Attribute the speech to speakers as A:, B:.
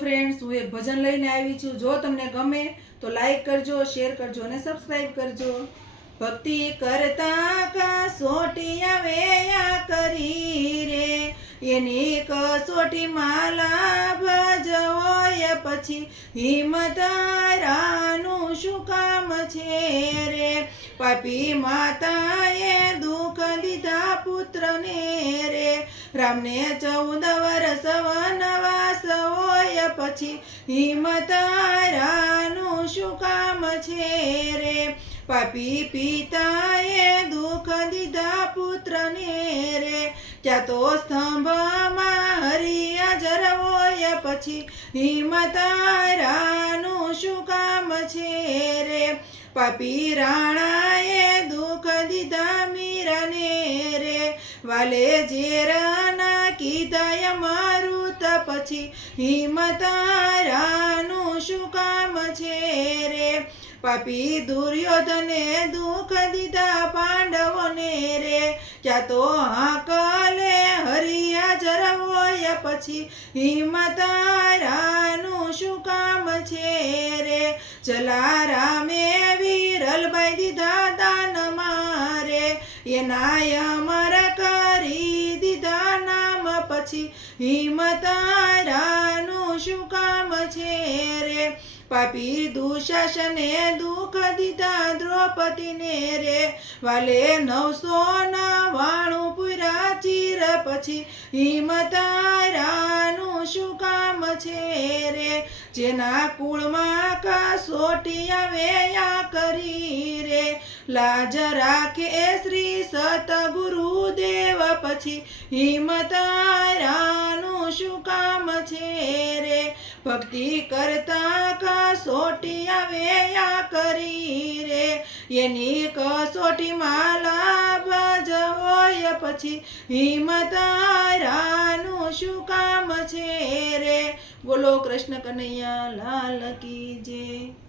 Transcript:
A: Friends હું એક ભજન લઈને આવી છું. જો તમને ગમે તો લાઈક કરજો શેર કરજો અને સબસ્ક્રાઈબ કરજો. ભક્તિ કરતા કસોટિયા વેયા કરી રે? એની કસોટી માલા ભજવોય પછી હિંમત શું કામ છે રે? પાપી માતાએ દુઃખ દીધા પુત્રને રે? રામને ચૌદ વર્ષ વનવાસ હોય પછી હિમતારાનું શું કામ છે રે? પાપી પિતાએ દુઃખ દીધા પુત્રને રે. ત્યાં તો સ્તંભમાં હરિયા જરવોય પછી હિમતારાનું શું કામ છે રે? પાપી રાણાએ દુઃખ દીધા મીરાને રે. વાલે ઝેરના પછી તારાનું શું કામ છે રે? પાપી દુર્યોધને દુઃખ દીધા પાંડવોને રે. ક્યાં તો હાકલે હરિયા જરવોય પછી હિમ તારાનું શું કામ છે રે? જલારામે વિરલભાઈ દીધા દાન મારે એ નાય નામ પછી રાનું શું કામ છે રે? પાપી દુશાસને દુઃખ દીધા દ્રૌપદીને રે. વાલે નવસો નવાણું પૂરા ચીર પછી હિમ તારાનું શું કામ છે રે? જેના કુળમાં કસોટિયા વેયા કરી રે. લાજ રાખે શ્રી દેવ પછી હિમતારાનું શું કામ છે રે? ભક્તિ કરતા કસોટિયા વેયા કરી રે. એની કસોટી માલા જવોય પછી હિમતારાનું શું કામ છે રે? બોલો કૃષ્ણ કનૈયા લાલ કી જય.